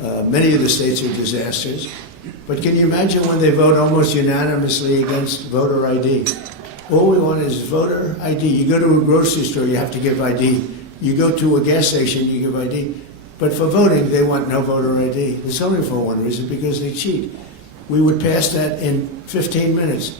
Many of the states are disasters. But can you imagine when they vote almost unanimously against voter ID? All we want is voter ID. You go to a grocery store, you have to give ID. You go to a gas station, you give ID. But for voting, they want no voter ID. It's only for one reason, because they cheat. We would pass that in 15 minutes.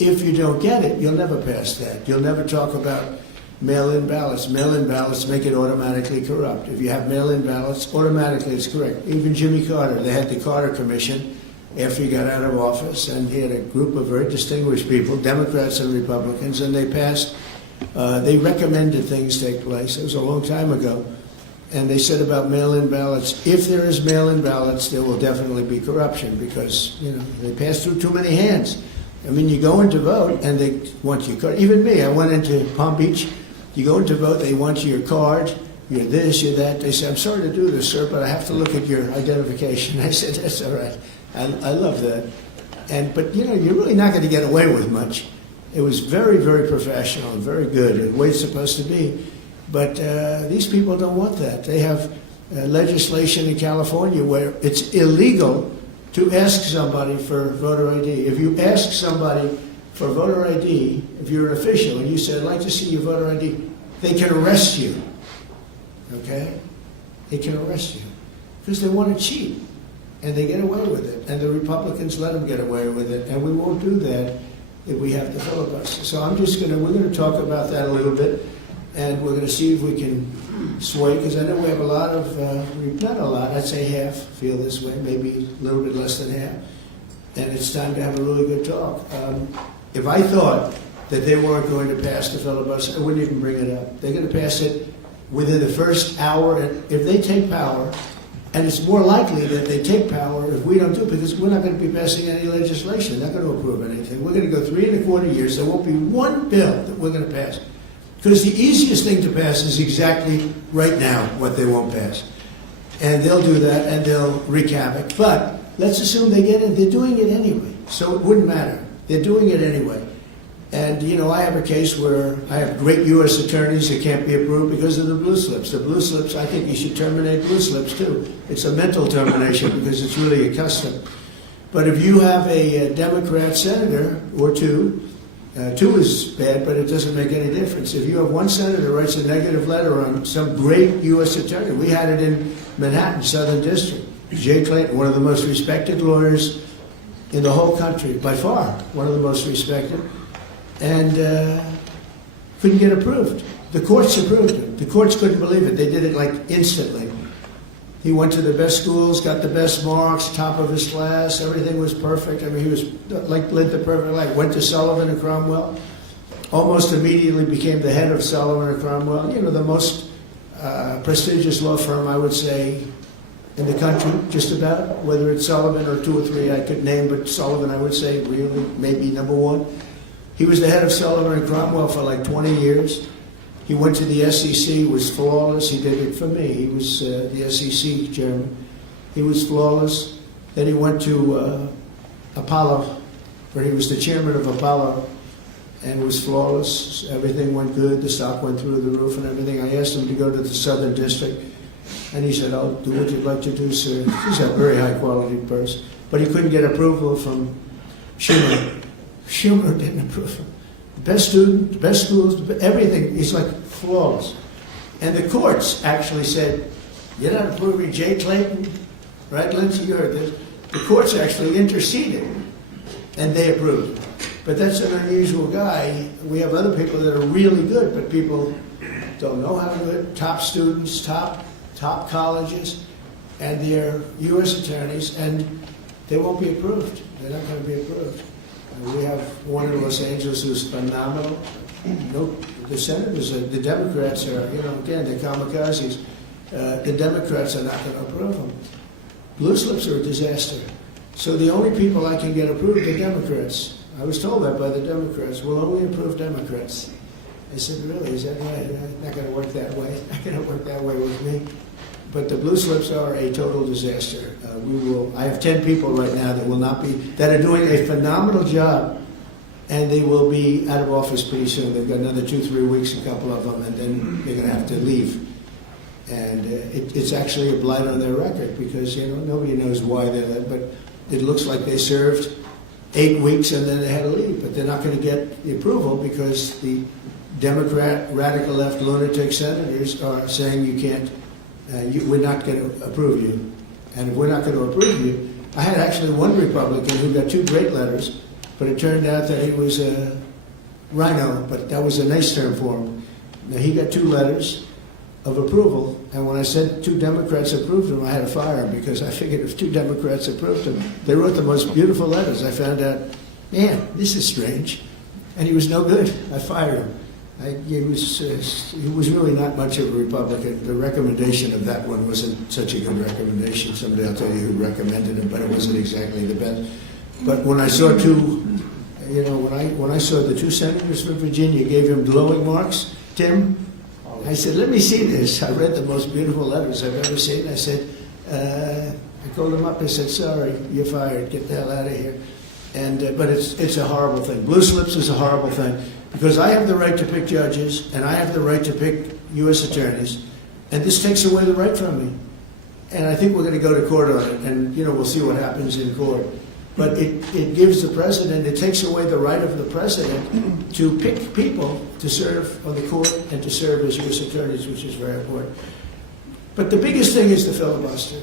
If you don't get it, you'll never pass that. You'll never talk about mail-in ballots. Mail-in ballots make it automatically corrupt. If you have mail-in ballots, automatically it's correct. Even Jimmy Carter, they had the Carter Commission after he got out of office, and he had a group of very distinguished people, Democrats and Republicans, and they passed, they recommended things take place. It was a long time ago. And they said about mail-in ballots, if there is mail-in ballots, there will definitely be corruption because, they pass through too many hands. I mean, you go in to vote and they want your card. Even me, I went into Palm Beach. You go in to vote, they want your card. You're this, you're that. They say, I'm sorry to do this, sir, but I have to look at your identification. I said, that's all right. I love that. But you're really not going to get away with much. It was very, very professional and very good, the way it's supposed to be. But these people don't want that. They have legislation in California where it's illegal to ask somebody for voter ID. If you ask somebody for voter ID, if you're an official and you say, I'd like to see your voter ID, they can arrest you. Okay? They can arrest you because they want to cheat. And they get away with it. And the Republicans let them get away with it. And we won't do that if we have to filibuster. So we're going to talk about that a little bit. And we're going to see if we can sway, because I know we have a lot of, not a lot, I'd say half feel this way, maybe a little bit less than half. And it's time to have a really good talk. If I thought that they weren't going to pass the filibuster, I wouldn't even bring it up. They're going to pass it within the first hour. And if they take power, and it's more likely that they take power if we don't do it, because we're not going to be passing any legislation. They're not going to approve anything. We're going to go 3¼ years. There won't be one bill that we're going to pass. Because the easiest thing to pass is exactly right now what they won't pass. And they'll do that, and they'll wreak havoc. But let's assume they get it. They're doing it anyway, so it wouldn't matter. They're doing it anyway. And, I have a case where I have great U.S. attorneys that can't be approved because of the blue slips. The blue slips, I think you should terminate blue slips, too. It's a mental termination because it's really a custom. But if you have a Democrat senator or two is bad, but it doesn't make any difference. If you have one senator writes a negative letter on some great U.S. attorney, we had it in Manhattan, Southern District. Jay Clayton, one of the most respected lawyers in the whole country, by far, one of the most respected, and couldn't get approved. The courts approved him. The courts couldn't believe it. They did it like instantly. He went to the best schools, got the best marks, top of his class. Everything was perfect. I mean, he was led the perfect life. Went to Sullivan and Cromwell. Almost immediately became the head of Sullivan and Cromwell. The most prestigious law firm, I would say, in the country, just about. Whether it's Sullivan or 2 or 3 I could name, but Sullivan, I would say, really, maybe number 1. He was the head of Sullivan and Cromwell for like 20 years. He went to the SEC, was flawless. He did it for me. He was the SEC chairman. He was flawless. Then he went to Apollo, where he was the chairman of Apollo, and was flawless. Everything went good. The stock went through the roof and everything. I asked him to go to the Southern District, and he said, I'll do what you'd like to do, sir. He's a very high-quality person. But he couldn't get approval from Schumer. Schumer didn't approve him. Best student, best schools, everything. He's like flawless. And the courts actually said, you're not approving Jay Clayton, right, Lindsay? You heard this. The courts actually interceded, and they approved. But that's an unusual guy. We have other people that are really good, but people don't know how to do it. Top students, top colleges, and they're U.S. attorneys, and they won't be approved. They're not going to be approved. We have one in Los Angeles who's phenomenal. The senators, the Democrats are, again, they're kamikazes. The Democrats are not going to approve them. Blue slips are a disaster. So the only people I can get approved are Democrats. I was told that by the Democrats. We'll only approve Democrats. I said, really, is that right? Not going to work that way. Not going to work that way with me. But the blue slips are a total disaster. I have 10 people right now that are doing a phenomenal job, and they will be out of office pretty soon. They've got another 2-3 weeks, a couple of them, and then they're going to have to leave. And it's actually a blight on their record because, nobody knows why they're there, but it looks like they served 8 weeks and then they had to leave. But they're not going to get the approval because the Democrat, radical left, lunatic senators are saying you can't, we're not going to approve you. And if we're not going to approve you, I had actually one Republican who got 2 great letters, but it turned out that he was a rhino, but that was a nice term for him. Now, he got 2 letters of approval, and when I said 2 Democrats approved him, I had to fire him because I figured if 2 Democrats approved him, they wrote the most beautiful letters. I found out, man, this is strange, and he was no good. I fired him. He was really not much of a Republican. The recommendation of that one wasn't such a good recommendation. Someday I'll tell you who recommended it, but it wasn't exactly the best. But when I saw when I saw the 2 senators from Virginia gave him glowing marks, Tim, I said, let me see this. I read the most beautiful letters I've ever seen. I said, I called him up. I said, sorry, you're fired. Get the hell out of here. And but it's a horrible thing. Blue slips is a horrible thing because I have the right to pick judges and I have the right to pick U.S. attorneys, and this takes away the right from me. And I think we're going to go to court on it, and we'll see what happens in court. But it gives the president, it takes away the right of the president to pick people to serve on the court and to serve as U.S. attorneys, which is very important. But the biggest thing is the filibuster.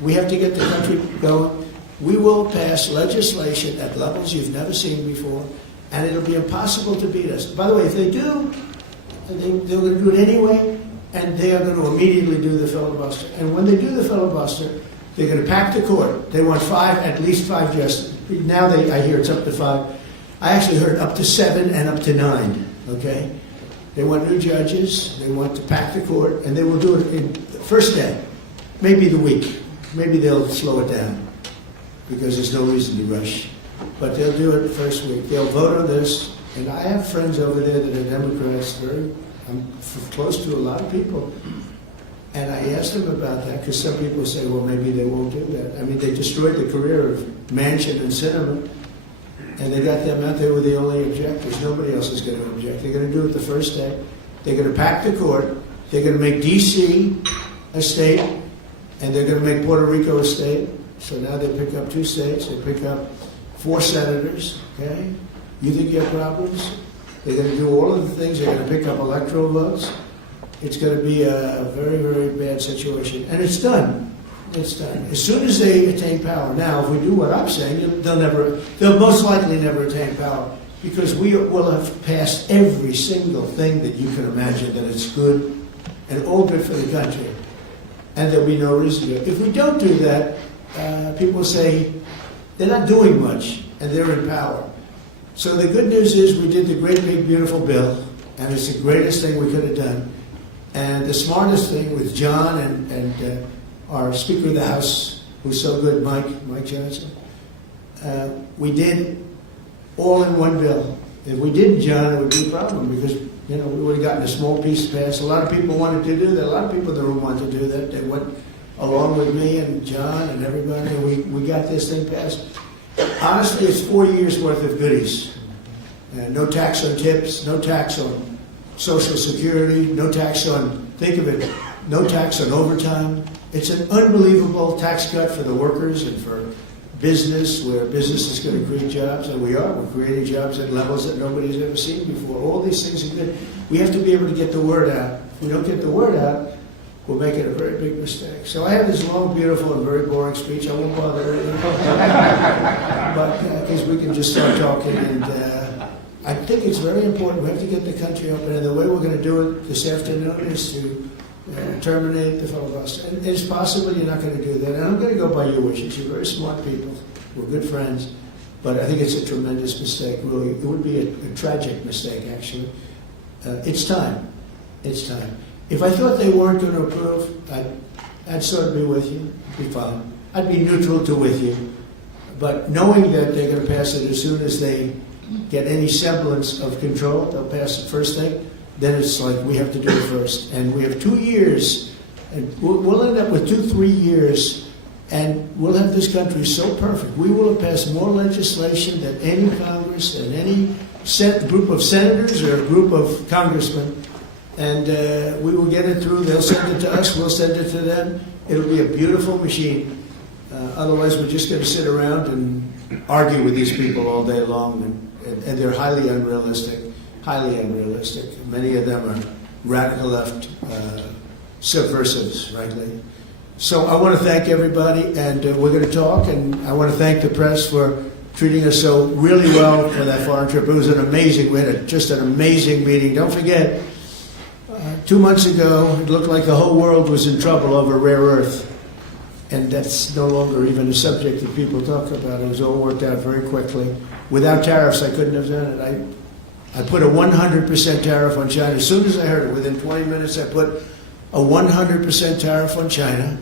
We have to get the country going. We will pass legislation at levels you've never seen before, and it'll be impossible to beat us. By the way, if they do, they're going to do it anyway, and they are going to immediately do the filibuster. And when they do the filibuster, they're going to pack the court. They want at least 5 justices. Now I hear it's up to 5. I actually heard up to 7 and up to 9, okay? They want new judges. They want to pack the court, and they will do it in the first day, maybe the week. Maybe they'll slow it down because there's no reason to rush. But they'll do it the first week. They'll vote on this. And I have friends over there that are Democrats. I'm close to a lot of people. And I asked them about that because some people say, well, maybe they won't do that. I mean, they destroyed the career of Manchin and Sinema, and they got them out. They were the only objectors. Nobody else is going to object. They're going to do it the first day. They're going to pack the court. They're going to make D.C. a state, and they're going to make Puerto Rico a state. So now they pick up 2 states. They pick up 4 senators, okay? You think you have problems? They're going to do all of the things. They're going to pick up electoral votes. It's going to be a very, very bad situation. And it's done. It's done. As soon as they attain power. Now, if we do what I'm saying, they'll most likely never attain power because we will have passed every single thing that you can imagine that it's good and all good for the country. And there'll be no reason to. If we don't do that, people say they're not doing much and they're in power. So the good news is we did the great, big, beautiful bill, and it's the greatest thing we could have done. And the smartest thing with John and our Speaker of the House, who's so good, Mike Johnson, we did all in one bill. If we didn't, John, it would be a problem because we would have gotten a small piece passed. A lot of people wanted to do that. A lot of people in the room wanted to do that. They went along with me and John and everybody, and we got this thing passed. Honestly, it's 4 years worth of goodies. No tax on tips, no tax on Social Security, no tax on, think of it, no tax on overtime. It's an unbelievable tax cut for the workers and for business, where business is going to create jobs, and we're creating jobs at levels that nobody's ever seen before. All these things are good. We have to be able to get the word out. If we don't get the word out, we'll make it a very big mistake. So I have this long, beautiful, and very boring speech. I won't bother anyone. But because we can just start talking, and I think it's very important. We have to get the country open, and the way we're going to do it this afternoon is to terminate the filibuster. And it's possible you're not going to do that. And I'm going to go by your wishes. You're very smart people. We're good friends. But I think it's a tremendous mistake, really. It would be a tragic mistake, actually. It's time. It's time. If I thought they weren't going to approve, I'd sort of be with you. It'd be fine. I'd be neutral to with you. But knowing that they're going to pass it as soon as they get any semblance of control, they'll pass it first thing, then it's like we have to do it first. And we have 2 years, and we'll end up with 2-3 years, and we'll have this country so perfect. We will have passed more legislation than any Congress, than any group of senators or a group of congressmen and we will get it through. They'll send it to us. We'll send it to them. It'll be a beautiful machine. Otherwise, we're just going to sit around and argue with these people all day long, and they're highly unrealistic. Highly unrealistic. Many of them are radical left subversives, frankly. So I want to thank everybody, and we're going to talk, and I want to thank the press for treating us so really well for that foreign trip. It was an amazing, we had just an amazing meeting. Don't forget, 2 months ago, it looked like the whole world was in trouble over rare earth. And that's no longer even a subject that people talk about. It was all worked out very quickly. Without tariffs, I couldn't have done it. I put a 100% tariff on China. As soon as I heard it, within 20 minutes, I put a 100% tariff on China.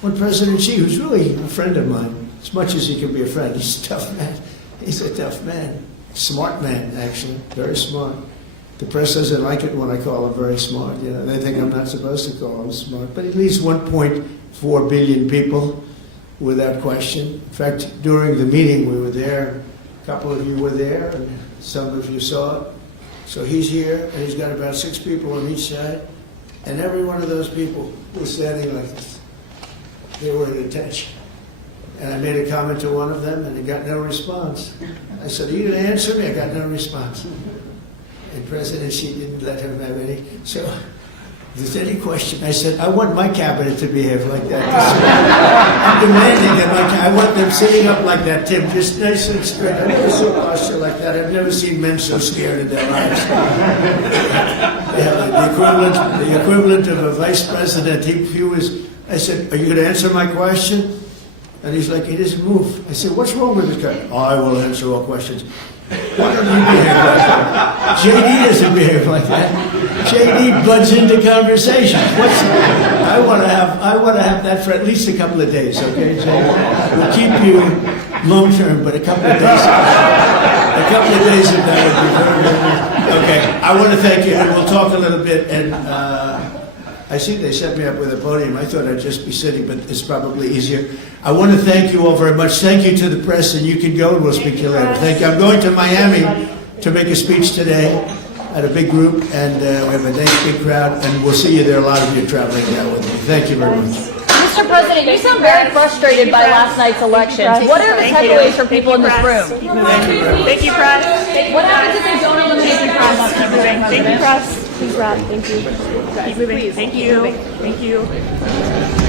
When President Xi, who's really a friend of mine, as much as he can be a friend, he's a tough man. He's a tough man. Smart man, actually. Very smart. The press doesn't like it when I call him very smart. You know, they think I'm not supposed to call him smart. But at least 1.4 billion people, without question. In fact, during the meeting we were there, a couple of you were there, and some of you saw it. So he's here, and he's got about 6 people on each side, and every one of those people was standing like this. They were at attention. And I made a comment to one of them, and he got no response. I said, "Are you going to answer me?" I got no response. And President Xi didn't let him have any. So if there's any question, I said, I want my cabinet to behave like that. I'm demanding that I want them sitting up like that, Tim, just nice and straight. I've never seen posture like that. I've never seen men so scared in their lives. Yeah, the equivalent of a vice president. He was. I said, "Are you going to answer my question?" And he's like, he doesn't move. I said, "What's wrong with this guy?" "I will answer all questions." Why don't you behave like that? JD doesn't behave like that. JD butts into conversations. I want to have that for at least a couple of days, okay, JD? We'll keep you long term, but a couple of days of that would be very, very. Okay, I want to thank you, and we'll talk a little bit. And I see they set me up with a podium. I thought I'd just be sitting, but it's probably easier. I want to thank you all very much. Thank you to the press, and you can go, and we'll speak to you later. Thank you. I'm going to Miami to make a speech today at a big group, and we have a nice big crowd, and we'll see you there. A lot of you traveling down with me. Thank you very much. Mr. President, you sound very frustrated by last night's elections. What are the takeaways for people in this room? Thank you, press. What happens if they don't eliminate the press? Thank you, press. Please, Rob. Thank you. Keep moving. Thank you. Thank you.